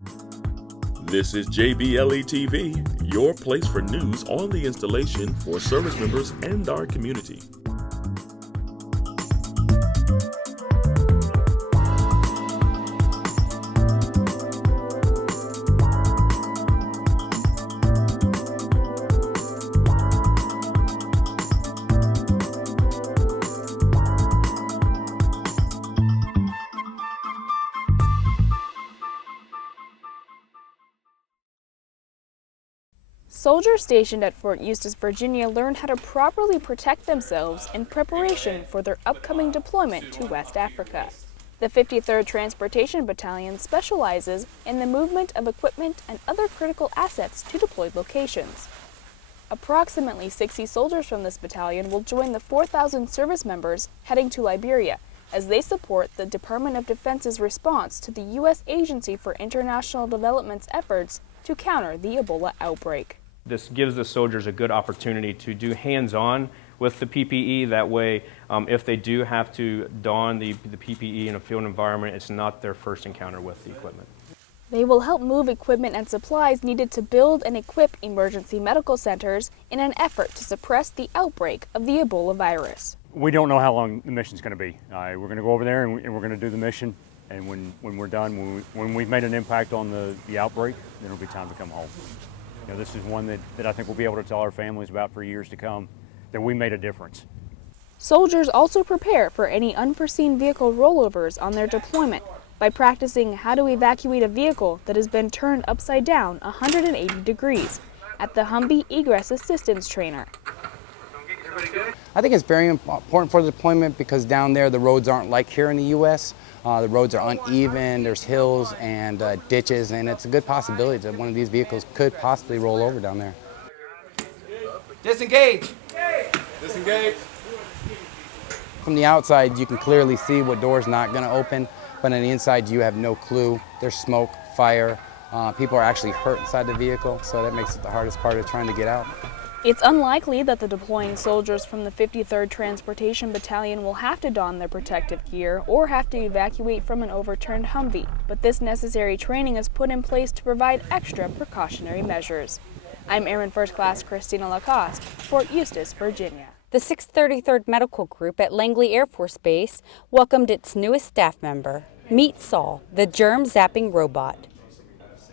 This is JBLE-TV, your place for news on the installation for service members and our community. Soldiers stationed at Fort Eustis, Virginia learned how to properly protect themselves in preparation for their upcoming deployment to West Africa. The 53rd Transportation Battalion specializes in the movement of equipment and other critical assets to deployed locations. Approximately 60 soldiers from this battalion will join the 4,000 service members heading to Liberia as they support the Department of Defense's response to the U.S. Agency for International Development's efforts to counter the Ebola outbreak. This gives the soldiers a good opportunity to do hands-on with the PPE. That way, if they do have to don the PPE in a field environment, it's not their first encounter with the equipment. They will help move equipment and supplies needed to build and equip emergency medical centers in an effort to suppress the outbreak of the Ebola virus. We don't know how long the mission's going to be. We're going to go over there and we're going to do the mission. And when we're done, when we've made an impact on the outbreak, then it'll be time to come home. You know, this is one that I think we'll be able to tell our families about for years to come, that we made a difference. Soldiers also prepare for any unforeseen vehicle rollovers on their deployment by practicing how to evacuate a vehicle that has been turned upside down 180 degrees at the Humvee Egress Assistance Trainer. I think it's very important for the deployment because down there the roads aren't like here in the U.S. The roads are uneven, there's hills and ditches, and it's a good possibility that one of these vehicles could possibly roll over down there. Disengage! Disengage! From the outside, you can clearly see what door's not going to open, but on the inside, you have no clue. There's smoke, fire, people are actually hurt inside the vehicle, so that makes it the hardest part of trying to get out. It's unlikely that the deploying soldiers from the 53rd Transportation Battalion will have to don their protective gear or have to evacuate from an overturned Humvee, but this necessary training is put in place to provide extra precautionary measures. I'm Airman First Class Christina Lacoste, Fort Eustis, Virginia. The 633rd Medical Group at Langley Air Force Base welcomed its newest staff member. Meet Saul, the germ zapping robot.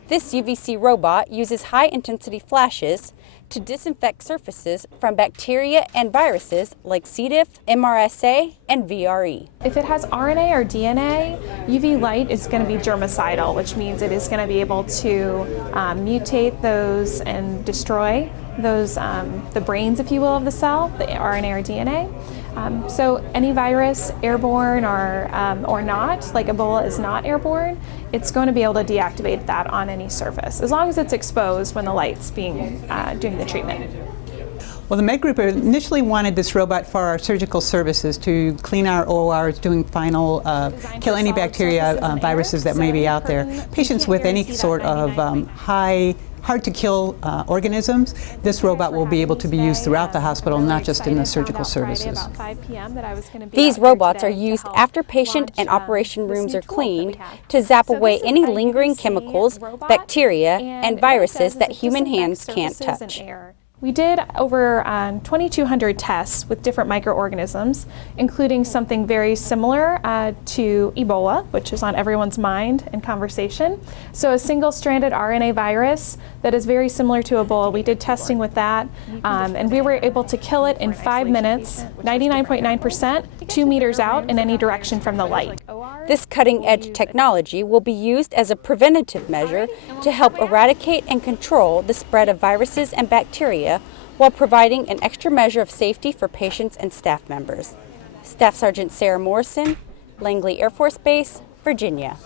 This UVC robot uses high-intensity flashes to disinfect surfaces from bacteria and viruses like C. diff, MRSA, and VRE. If it has RNA or DNA, UV light is going to be germicidal, which means it is going to be able to mutate those and destroy those, the brains, if you will, of the cell, the RNA or DNA. So any virus, airborne or not, like Ebola is not airborne, it's going to be able to deactivate that on any surface, as long as it's exposed when the light's doing the treatment. Well, the Med Group initially wanted this robot for our surgical services to clean our ORs, doing final, kill any bacteria, viruses that may be out there. Patients with any sort of hard-to-kill organisms, this robot will be able to be used throughout the hospital, not just in the surgical services. These robots are used after patient and operation rooms are cleaned to zap away any lingering chemicals, bacteria, and viruses that human hands can't touch. We did over 2,200 tests with different microorganisms, including something very similar to Ebola, which is on everyone's mind and conversation. So a single-stranded RNA virus that is very similar to Ebola. We did testing with that, and we were able to kill it in 5 minutes, 99.9%, 2 meters out in any direction from the light. This cutting-edge technology will be used as a preventative measure to help eradicate and control the spread of viruses and bacteria while providing an extra measure of safety for patients and staff members. Staff Sergeant Sarah Morrison, Langley Air Force Base, Virginia.